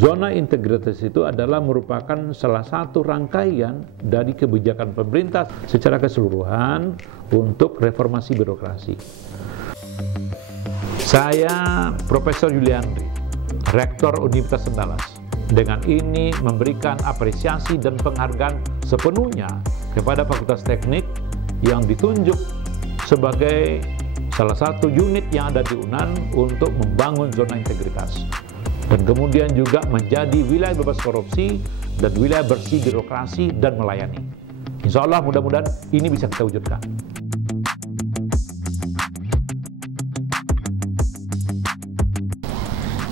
Zona integritas itu adalah merupakan salah satu rangkaian dari kebijakan pemerintah secara keseluruhan untuk reformasi birokrasi. Saya Profesor Yuliandri, Rektor Universitas Andalas. Dengan ini memberikan apresiasi dan penghargaan sepenuhnya kepada Fakultas Teknik yang ditunjuk sebagai salah satu unit yang ada di UNAN untuk membangun zona integritas. Dan kemudian juga menjadi wilayah bebas korupsi dan wilayah bersih birokrasi dan melayani. Insya Allah mudah-mudahan ini bisa kita wujudkan.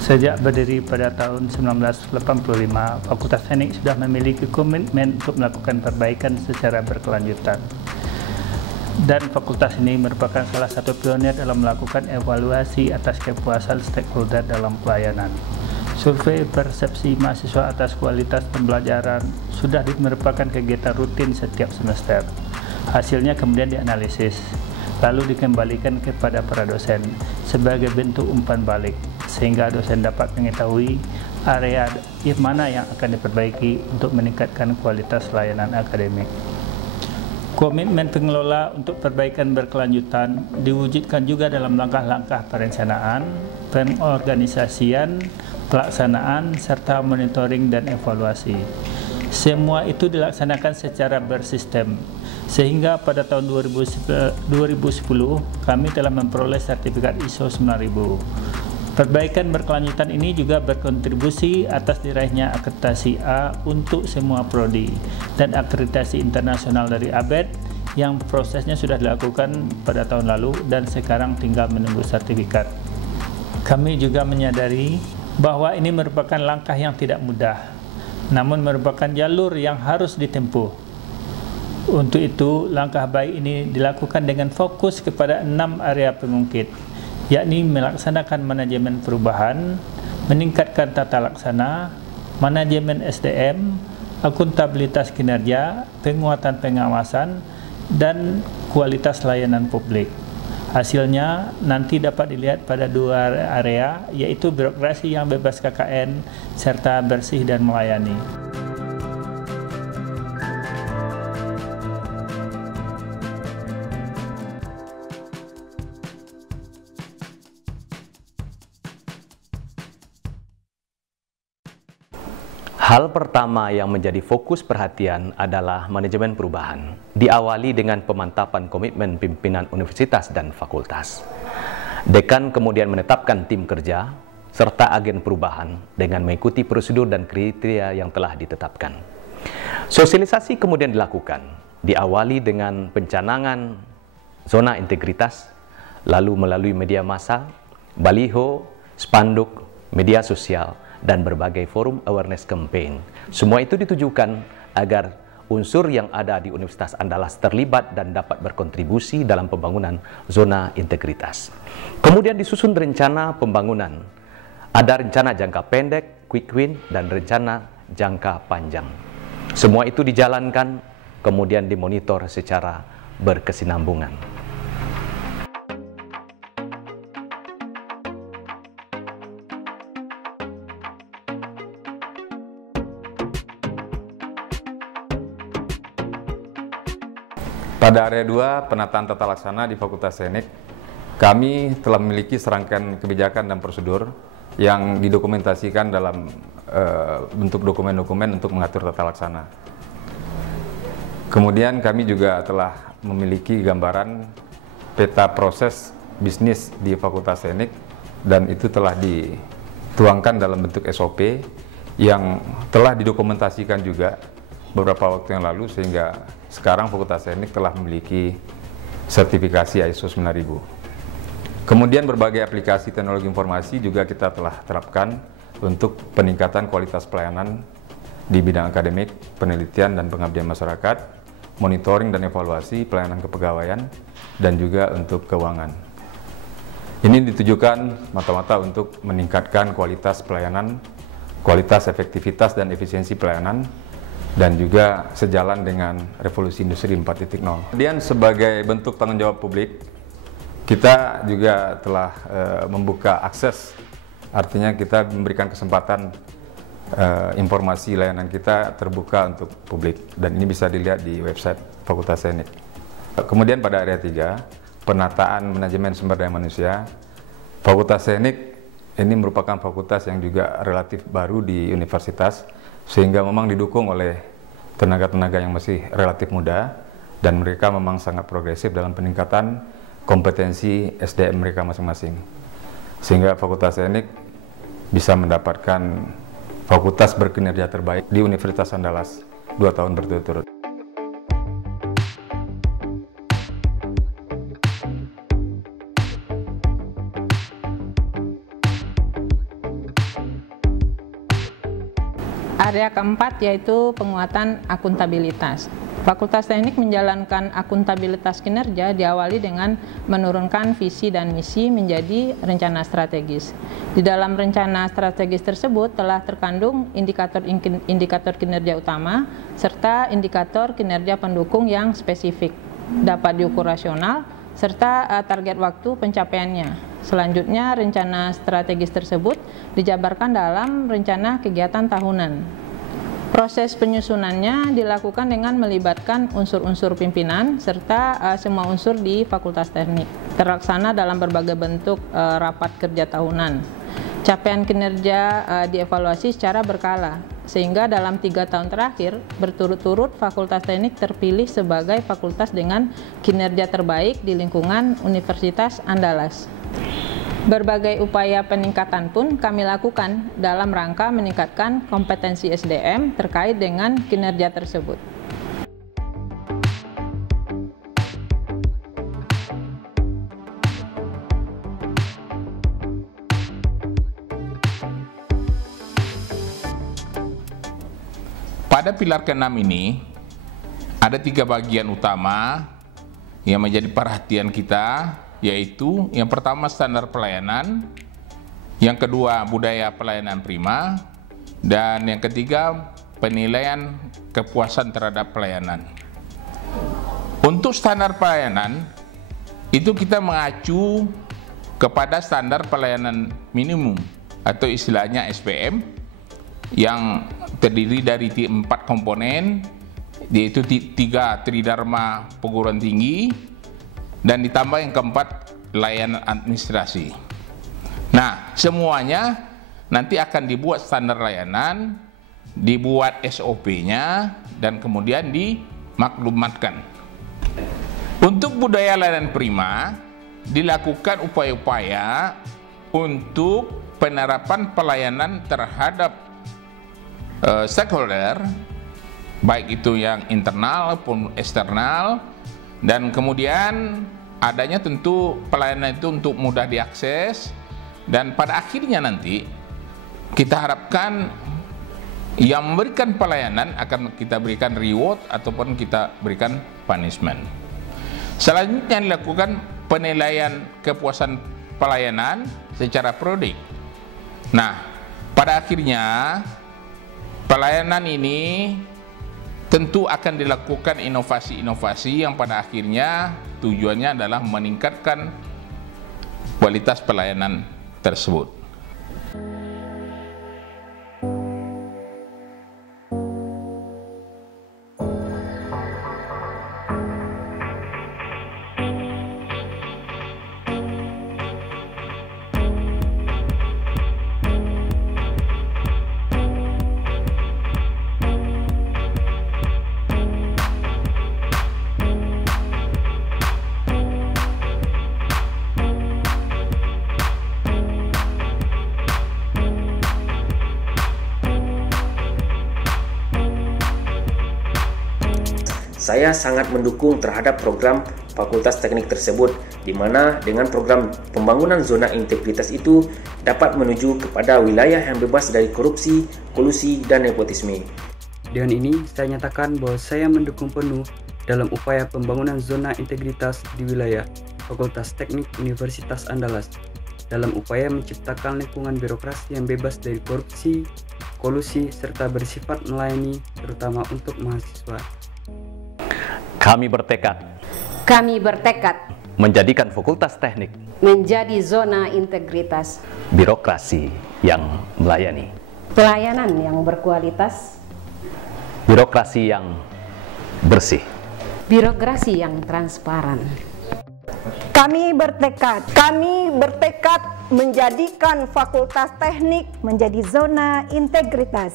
Sejak berdiri pada tahun 1985, Fakultas Teknik sudah memiliki komitmen untuk melakukan perbaikan secara berkelanjutan. Dan fakultas ini merupakan salah satu pionir dalam melakukan evaluasi atas kepuasan stakeholder dalam pelayanan. Survei persepsi mahasiswa atas kualitas pembelajaran sudah merupakan kegiatan rutin setiap semester. Hasilnya kemudian dianalisis, lalu dikembalikan kepada para dosen sebagai bentuk umpan balik, sehingga dosen dapat mengetahui area mana yang akan diperbaiki untuk meningkatkan kualitas layanan akademik. Komitmen pengelola untuk perbaikan berkelanjutan diwujudkan juga dalam langkah-langkah perencanaan, pengorganisasian, pelaksanaan, serta monitoring dan evaluasi. Semua itu dilaksanakan secara bersistem, sehingga pada tahun 2010 kami telah memperoleh sertifikat ISO 9000. Perbaikan berkelanjutan ini juga berkontribusi atas diraihnya akreditasi A untuk semua prodi dan akreditasi internasional dari ABET yang prosesnya sudah dilakukan pada tahun lalu dan sekarang tinggal menunggu sertifikat. Kami juga menyadari bahwa ini merupakan langkah yang tidak mudah, namun merupakan jalur yang harus ditempuh. Untuk itu, langkah baik ini dilakukan dengan fokus kepada 6 area pengungkit, yakni melaksanakan manajemen perubahan, meningkatkan tata laksana, manajemen SDM, akuntabilitas kinerja, penguatan pengawasan, dan kualitas layanan publik. Hasilnya nanti dapat dilihat pada 2 area, yaitu birokrasi yang bebas KKN, serta bersih dan melayani. Hal pertama yang menjadi fokus perhatian adalah manajemen perubahan, diawali dengan pemantapan komitmen pimpinan universitas dan fakultas. Dekan kemudian menetapkan tim kerja serta agen perubahan dengan mengikuti prosedur dan kriteria yang telah ditetapkan. Sosialisasi kemudian dilakukan, diawali dengan pencanangan zona integritas, lalu melalui media massa, baliho, spanduk, media sosial, dan berbagai forum awareness campaign. Semua itu ditujukan agar unsur yang ada di Universitas Andalas terlibat dan dapat berkontribusi dalam pembangunan zona integritas. Kemudian disusun rencana pembangunan. Ada rencana jangka pendek, quick win, dan rencana jangka panjang. Semua itu dijalankan, kemudian dimonitor secara berkesinambungan. Pada area 2, penataan tata laksana di Fakultas Teknik, kami telah memiliki serangkaian kebijakan dan prosedur yang didokumentasikan dalam bentuk dokumen-dokumen untuk mengatur tata laksana. Kemudian kami juga telah memiliki gambaran peta proses bisnis di Fakultas Teknik, dan itu telah dituangkan dalam bentuk SOP yang telah didokumentasikan juga beberapa waktu yang lalu, sehingga sekarang Fakultas Teknik telah memiliki sertifikasi ISO 9000. Kemudian berbagai aplikasi teknologi informasi juga kita telah terapkan untuk peningkatan kualitas pelayanan di bidang akademik, penelitian dan pengabdian masyarakat, monitoring dan evaluasi pelayanan kepegawaian, dan juga untuk keuangan. Ini ditujukan mata-mata untuk meningkatkan kualitas pelayanan, kualitas efektivitas dan efisiensi pelayanan, dan juga sejalan dengan revolusi industri 4.0. Kemudian sebagai bentuk tanggung jawab publik, kita juga telah membuka akses, artinya kita memberikan kesempatan informasi layanan kita terbuka untuk publik dan ini bisa dilihat di website Fakultas Teknik. Kemudian pada area 3, penataan manajemen sumber daya manusia. Fakultas Teknik ini merupakan fakultas yang juga relatif baru di universitas, sehingga memang didukung oleh tenaga-tenaga yang masih relatif muda dan mereka memang sangat progresif dalam peningkatan kompetensi SDM mereka masing-masing. Sehingga Fakultas Teknik bisa mendapatkan fakultas berkinerja terbaik di Universitas Andalas 2 tahun berturut-turut. Area keempat yaitu penguatan akuntabilitas. Fakultas Teknik menjalankan akuntabilitas kinerja diawali dengan menurunkan visi dan misi menjadi rencana strategis. Di dalam rencana strategis tersebut telah terkandung indikator kinerja utama serta indikator kinerja pendukung yang spesifik, dapat diukur rasional, serta target waktu pencapaiannya. Selanjutnya, rencana strategis tersebut dijabarkan dalam rencana kegiatan tahunan. Proses penyusunannya dilakukan dengan melibatkan unsur-unsur pimpinan serta semua unsur di Fakultas Teknik. Terlaksana dalam berbagai bentuk rapat kerja tahunan. Capaian kinerja dievaluasi secara berkala, sehingga dalam 3 tahun terakhir berturut-turut Fakultas Teknik terpilih sebagai fakultas dengan kinerja terbaik di lingkungan Universitas Andalas. Berbagai upaya peningkatan pun kami lakukan dalam rangka meningkatkan kompetensi SDM terkait dengan kinerja tersebut. Pada pilar ke-6 ini, ada 3 bagian utama yang menjadi perhatian kita, yaitu yang pertama standar pelayanan, yang kedua budaya pelayanan prima, dan yang ketiga penilaian kepuasan terhadap pelayanan. Untuk standar pelayanan, itu kita mengacu kepada standar pelayanan minimum atau istilahnya SPM yang terdiri dari 4 komponen, yaitu 3 tridharma perguruan tinggi, dan ditambah yang keempat layanan administrasi. Nah, semuanya nanti akan dibuat standar layanan, dibuat SOP-nya, dan kemudian dimaklumatkan. Untuk budaya layanan prima, dilakukan upaya-upaya untuk penerapan pelayanan terhadap stakeholder, baik itu yang internal maupun eksternal, dan kemudian adanya tentu pelayanan itu untuk mudah diakses, dan pada akhirnya nanti kita harapkan yang memberikan pelayanan akan kita berikan reward ataupun kita berikan punishment. Selanjutnya dilakukan penilaian kepuasan pelayanan secara periodik. Nah, pada akhirnya pelayanan ini tentu akan dilakukan inovasi-inovasi yang pada akhirnya tujuannya adalah meningkatkan kualitas pelayanan tersebut. Saya sangat mendukung terhadap program Fakultas Teknik tersebut, di mana dengan program pembangunan zona integritas itu dapat menuju kepada wilayah yang bebas dari korupsi, kolusi, dan nepotisme. Dengan ini, saya nyatakan bahwa saya mendukung penuh dalam upaya pembangunan zona integritas di wilayah Fakultas Teknik Universitas Andalas, dalam upaya menciptakan lingkungan birokrasi yang bebas dari korupsi, kolusi, serta bersifat melayani, terutama untuk mahasiswa. Kami bertekad menjadikan Fakultas Teknik menjadi zona integritas birokrasi yang melayani. pelayanan yang berkualitas, birokrasi yang bersih, birokrasi yang transparan. Kami bertekad menjadikan Fakultas Teknik menjadi zona integritas.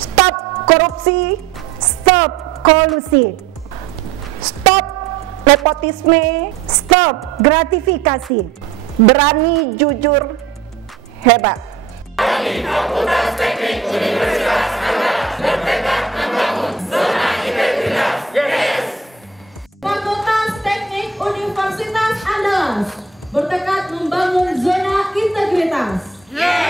Stop korupsi, stop kolusi, stop nepotisme, stop gratifikasi. Berani, jujur, hebat. Kami Fakultas Teknik Universitas Andalas bertekad membangun zona integritas. Yes! Fakultas Teknik Universitas Andalas bertekad membangun zona integritas. Yes!